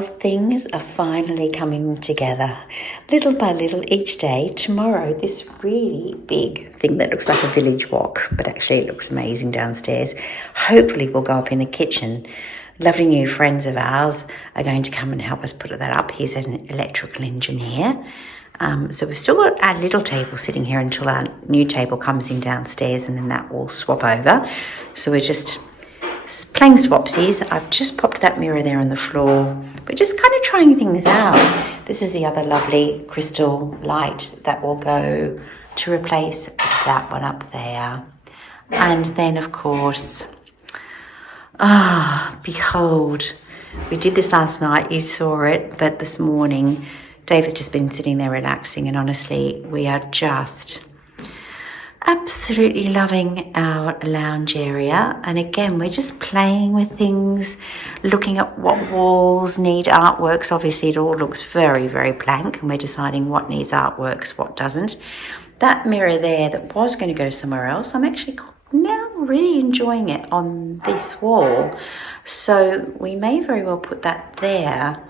Well, things are finally coming together, little by little each day. Tomorrow, this really big thing that looks like a village walk, but actually it looks amazing downstairs, hopefully will go up in the kitchen. Lovely new friends of ours are going to come and help us put that up. He's an electrical engineer. So we've still got our little table sitting here until our new table comes in downstairs, and then that will swap over. So we're just playing swapsies. I've just popped that mirror there on the floor. We're just kind of trying things out. This is the other lovely crystal light that will go to replace that one up there. And then, of course, behold, we did this last night, you saw it, but this morning David's just been sitting there relaxing, and honestly, we are just absolutely loving our lounge area. And again, we're just playing with things, looking at what walls need artworks. Obviously, it all looks very, very blank, and we're deciding what needs artworks, what doesn't. That mirror there that was going to go somewhere else, I'm actually now really enjoying it on this wall. So we may very well put that there.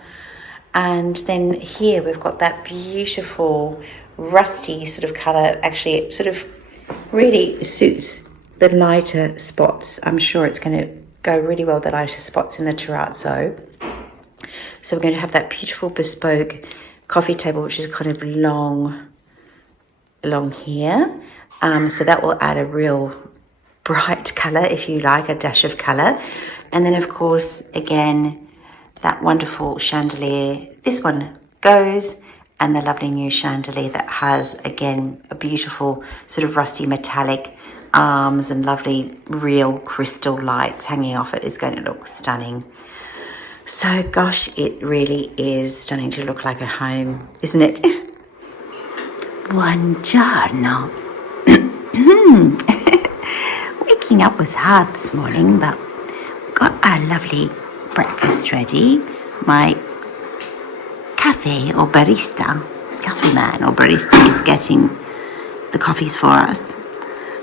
And then here we've got that beautiful rusty sort of colour. Actually, it sort of really suits the lighter spots. I'm sure it's going to go really well, the lighter spots in the terrazzo. So we're going to have that beautiful bespoke coffee table, which is kind of long here. So that will add a real bright colour, if you like, a dash of colour. And then, of course, again, that wonderful chandelier. This one goes, and the lovely new chandelier that has, again, a beautiful sort of rusty metallic arms and lovely real crystal lights hanging off it is going to look stunning. So, gosh, it really is starting to look like a home, isn't it? Buongiorno. Waking up was hard this morning, but got our lovely breakfast ready. My cafe or barista, coffee man or barista is getting the coffees for us.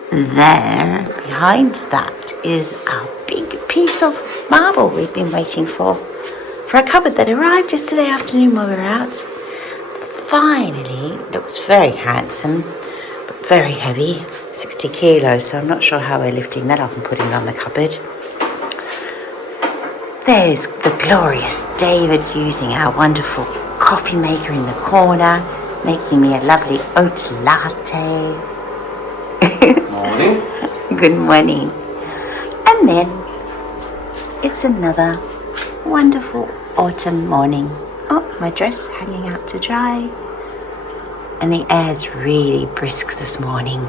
There, behind that, is our big piece of marble we've been waiting for a cupboard that arrived yesterday afternoon while we were out. Finally, looks very handsome, but very heavy, 60 kilos, so I'm not sure how we're lifting that up and putting it on the cupboard. There's the glorious David using our wonderful coffee maker in the corner, making me a lovely oat latte. Morning. Good morning. And then it's another wonderful autumn morning. Oh, my dress hanging out to dry. And the air's really brisk this morning.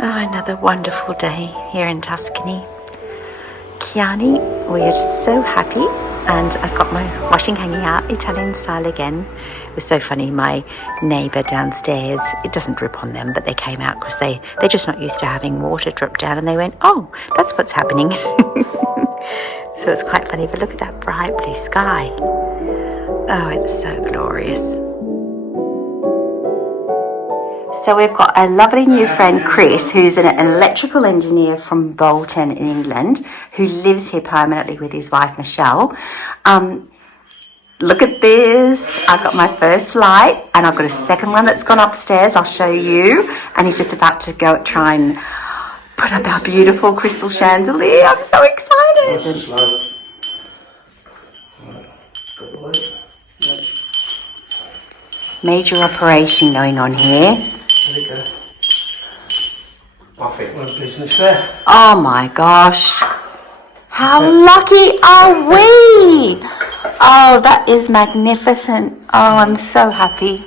Oh, another wonderful day here in Tuscany. Chianni, we are so happy, and I've got my washing hanging out Italian style again. It was so funny, my neighbour downstairs, it doesn't drip on them, but they came out because they're just not used to having water drip down, and they went, oh, that's what's happening. So it's quite funny, but look at that bright blue sky. Oh, it's so glorious. So we've got a lovely new friend, Chris, who's an electrical engineer from Bolton in England, who lives here permanently with his wife, Michelle. Look at this. I've got my first light, and I've got a second one that's gone upstairs. I'll show you. And he's just about to go try and put up our beautiful crystal chandelier. I'm so excited. Major operation going on here. There we go. I think we're in business there. Oh my gosh. How lucky are we? Oh, that is magnificent. Oh, I'm so happy.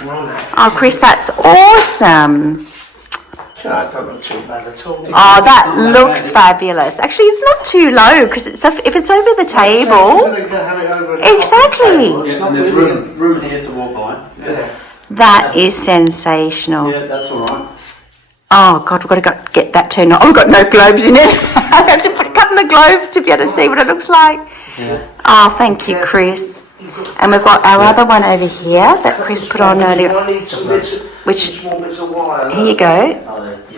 Oh, Chris, that's awesome. That doesn't look too bad at all. Oh, that looks fabulous. Actually, it's not too low because if it's over the table. Exactly. Yeah, and there's room here to walk by. Yeah. That is sensational. Yeah, that's all right. Oh God, we've got to get that turned on. Oh, we've got no globes in it. I have to put a couple of globes to be able to see what it looks like. Yeah. Oh, thank you, Chris. And we've got our other one over here that Chris put on earlier. Which, here you go.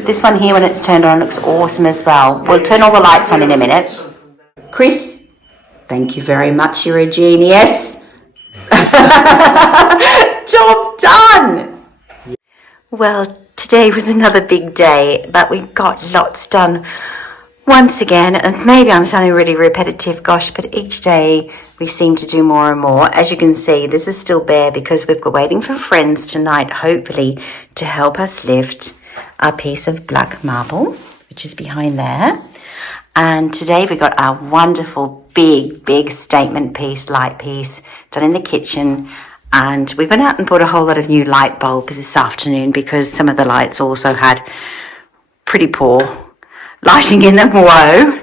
This one here, when it's turned on, looks awesome as well. We'll turn all the lights on in a minute. Chris, thank you very much. You're a genius. Job done. Well, today was another big day, but we got lots done once again. And maybe I'm sounding really repetitive, gosh, but each day we seem to do more and more. As you can see, this is still bare because we're waiting for friends tonight, hopefully, to help us lift our piece of black marble, which is behind there. And today we got our wonderful big statement piece, light piece, done in the kitchen. And we went out and bought a whole lot of new light bulbs this afternoon because some of the lights also had pretty poor lighting in them. Whoa.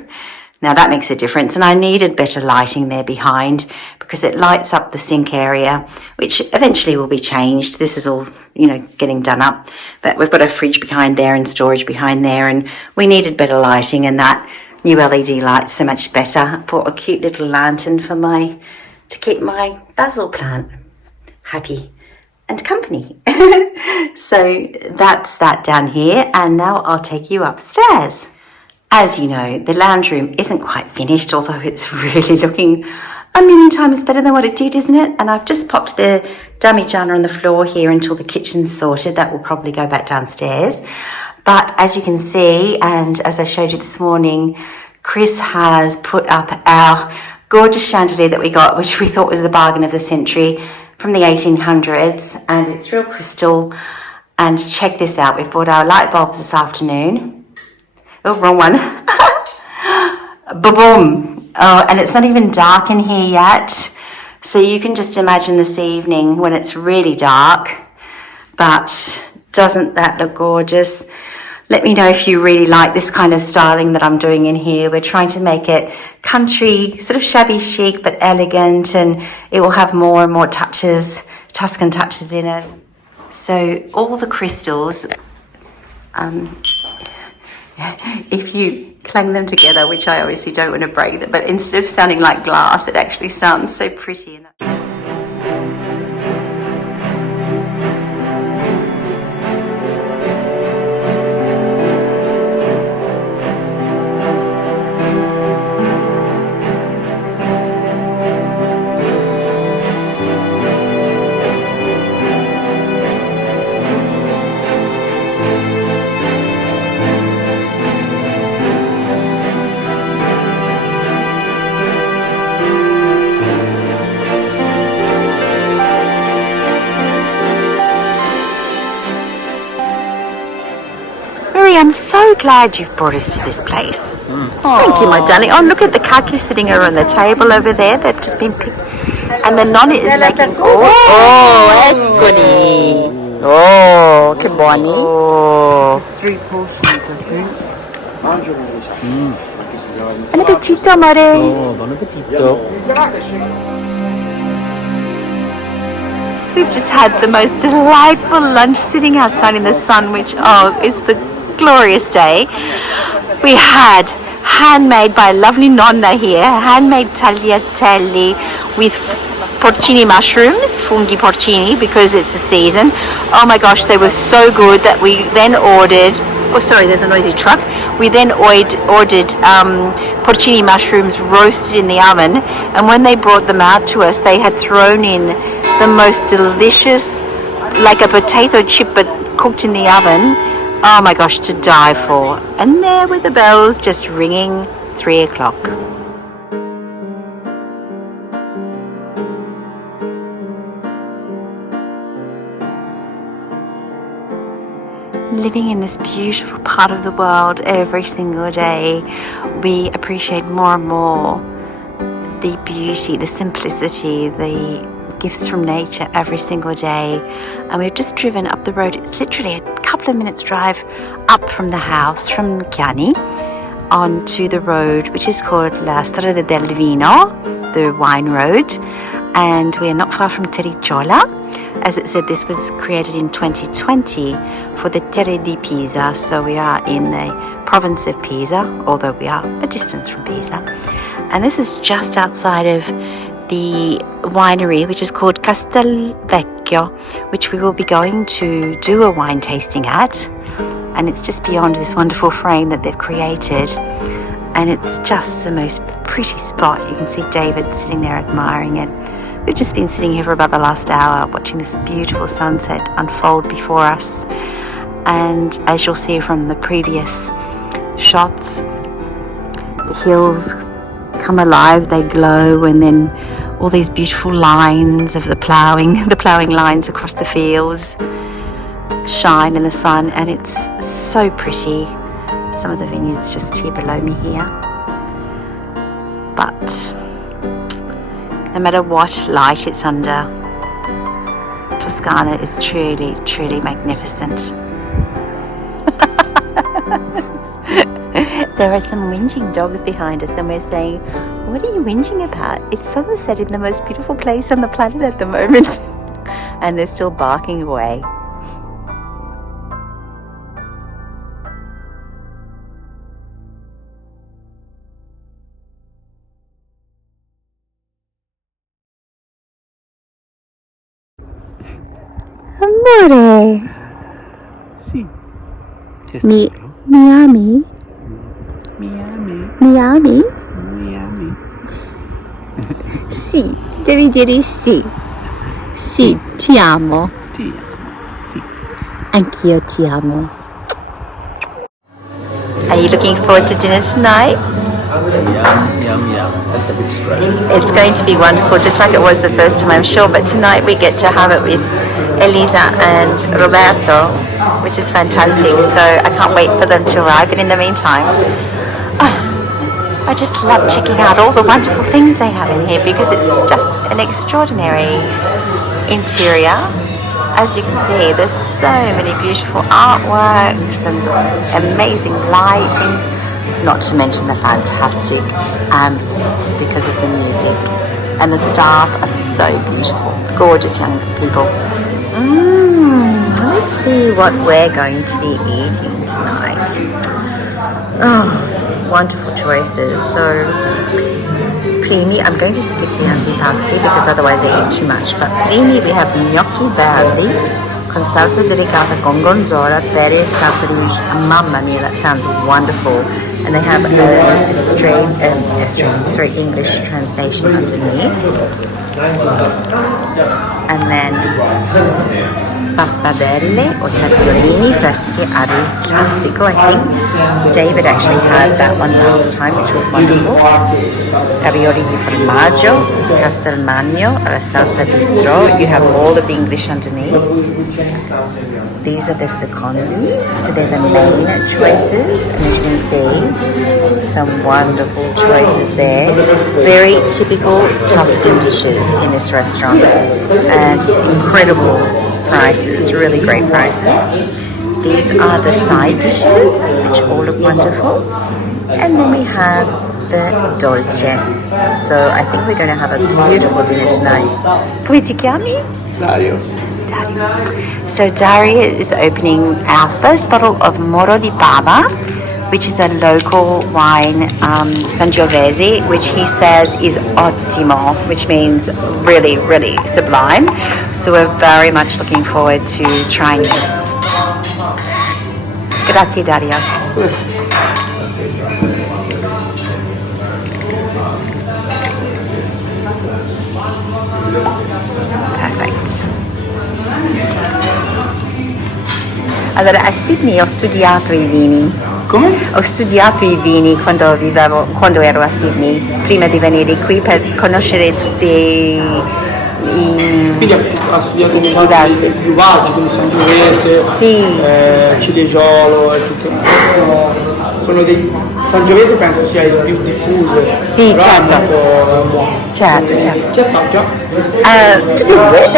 Now that makes a difference. And I needed better lighting there behind because it lights up the sink area, which eventually will be changed. This is all, getting done up. But we've got a fridge behind there and storage behind there. And we needed better lighting, and that new LED light's so much better. I bought a cute little lantern to keep my basil plant happy and company. So that's that down here, and now I'll take you upstairs. As you know, the lounge room isn't quite finished, although it's really looking a million times better than what it did, isn't it? And I've just popped the dummy china on the floor here until the kitchen's sorted. That will probably go back downstairs. But as you can see, and as I showed you this morning, Chris has put up our gorgeous chandelier that we got, which we thought was the bargain of the century, from the 1800s, and it's real crystal. And check this out, we've bought our light bulbs this afternoon. Oh, wrong one. Ba-boom. Oh, and it's not even dark in here yet, so you can just imagine this evening when it's really dark. But doesn't that look gorgeous? Let me know if you really like this kind of styling that I'm doing in here. We're trying to make it country, sort of shabby chic, but elegant, and it will have more and more touches, Tuscan touches in it. So all the crystals, if you clang them together, which I obviously don't want to break them, but instead of sounding like glass, it actually sounds so pretty. I'm so glad you've brought us to this place. Thank you, my darling. Oh, look at the kaki sitting around the table over there. They've just been picked. And the nonna is making... eccoli. Oh, che buoni. Oh. This is 3 portions of food. Buon appetito, amore. Oh, buon appetito. We've just had the most delightful lunch sitting outside in the sun, which, it's the glorious day. We had handmade by a lovely nonna here, handmade tagliatelle with porcini mushrooms, funghi porcini, because it's the season. Oh my gosh, they were so good that we then ordered, there's a noisy truck. We then ordered porcini mushrooms roasted in the oven, and when they brought them out to us, they had thrown in the most delicious, like a potato chip but cooked in the oven. Oh my gosh, to die for. And there were the bells just ringing 3 o'clock. Living in this beautiful part of the world every single day, we appreciate more and more the beauty, the simplicity, the gifts from nature every single day. And we've just driven up the road. It's literally a couple of minutes drive up from the house, from Chianni, onto the road, which is called La Strada del Vino, the wine road. And we are not far from Terricciola. As it said, this was created in 2020 for the Terre di Pisa. So we are in the province of Pisa, although we are a distance from Pisa. And this is just outside of the winery, which is called Castelvecchio, which we will be going to do a wine tasting at. and it's just beyond this wonderful frame that they've created, and it's just the most pretty spot. You can see David sitting there admiring it. We've just been sitting here for about the last hour watching this beautiful sunset unfold before us, and as you'll see from the previous shots, the hills come alive, they glow, and then all these beautiful lines of the ploughing lines across the fields shine in the sun, and it's so pretty. Some of the vineyards just here below me here, but no matter what light it's under, Toscana is truly, truly magnificent. There are some whinging dogs behind us, and we're saying, what are you whinging about? It's sunset in the most beautiful place on the planet at the moment. And they're still barking away. Amore, Sì. Ti mi assicuro. ami? Mi ami. Mi ami? Mi ami. Sì, devi dire sì. Sì, ti amo. Ti amo. Sì. Anch'io ti amo. Are you looking forward to dinner tonight? Yum. That's a bit straight. It's going to be wonderful, just like it was the first time, I'm sure. But tonight we get to have it with Elisa and Roberto, which is fantastic. So I can't wait for them to arrive. But in the meantime, I just love checking out all the wonderful things they have in here, because it's just an extraordinary interior. As you can see, there's so many beautiful artworks and amazing lighting, not to mention the fantastic ambience because of the music. And the staff are so beautiful, gorgeous young people. Let's see what we're going to be eating tonight. Oh, wonderful choices. So, primi, I'm going to skip the antipasti because otherwise I eat too much. But primi, we have gnocchi verdi con salsa delicata con gonzola, peri e salsa rouge. Mamma mia, that sounds wonderful. And they have English translation underneath. And then pappardelle or tagliolini freschi al classico. I think David actually had that one last time, which was wonderful. Ravioli di formaggio, castelmagno, alla salsa bistro. You have all of the English underneath. These are the secondi, so they're the main choices, and as you can see, some wonderful choices there. Very typical Tuscan dishes in this restaurant, and incredible prices, really great prices. These are the side dishes, which all look wonderful, and then we have the dolce. So I think we're going to have a beautiful dinner tonight. Come ti chiami? Dario. So Dario is opening our first bottle of Moro di Bava, which is a local wine, Sangiovese, which he says is ottimo, which means really, really sublime. So we're very much looking forward to trying this. Grazie, Dario. Perfect. Allora, a Sydney ho studiato I vini. Come? Ho studiato I vini quando ero a Sydney, prima di venire qui per conoscere tutti Quindi ha studiato i diversi. più vaggi, quindi Sangiovese, Sì, Ciliegiolo e tutto. Sono dei Sangiovese penso sia il più diffuso. Sì, però certo. è molto buono. certo. Chi assaggia? Tutti e due,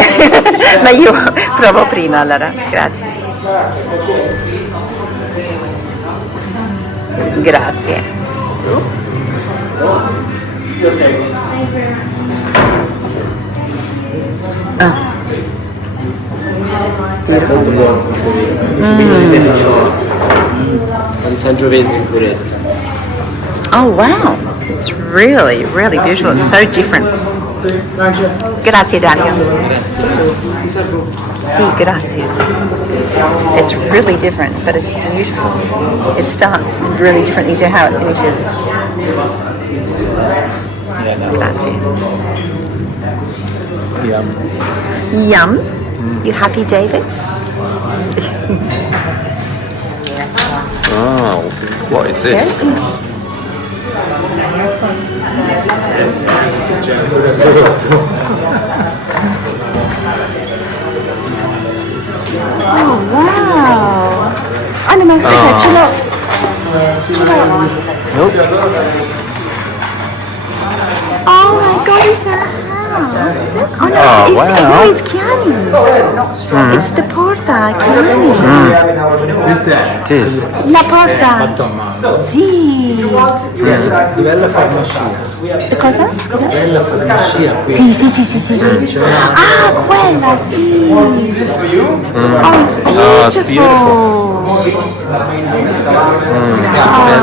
ma io provo prima allora, grazie. Grazie. It's beautiful. Di Sangiovese in purezza. Oh wow, it's really, really beautiful. It's so different. Grazie Dario. Sì, grazie. It's really different, but it's beautiful. It starts really differently to how it finishes. Yeah, that's Grazie. Yum. Yum. You happy, David? Oh, what is this? Very good. Oh, wow. Ano mas aspetta, ce l'ho. Nope. Oh my god, it's a house. Oh no, Oh, it's, wow. no, it's Chianni. It's the porta, Chianni. It is. La porta. Sì. Bella farmacia. Cosa? Scusa? Bella farmacia qui. Sì, sì, sì, sì, sì, sì. Ah, quella, sì. Oh, it's Oh, it's beautiful.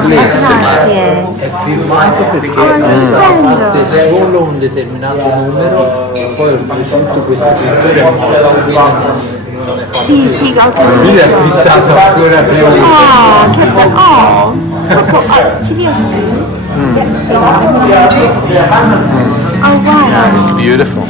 Bellissima. Grazie. È firmato perché Oh, è stato stupendo. fatto solo un determinato numero e poi oltretutto questi pittori è morto, quindi non è fatto. Sì, sì, ho Lui ha capito. acquistato ancora più. Oh, che bello. Oh, troppo. Ci riesci? Oh, wow. It's beautiful.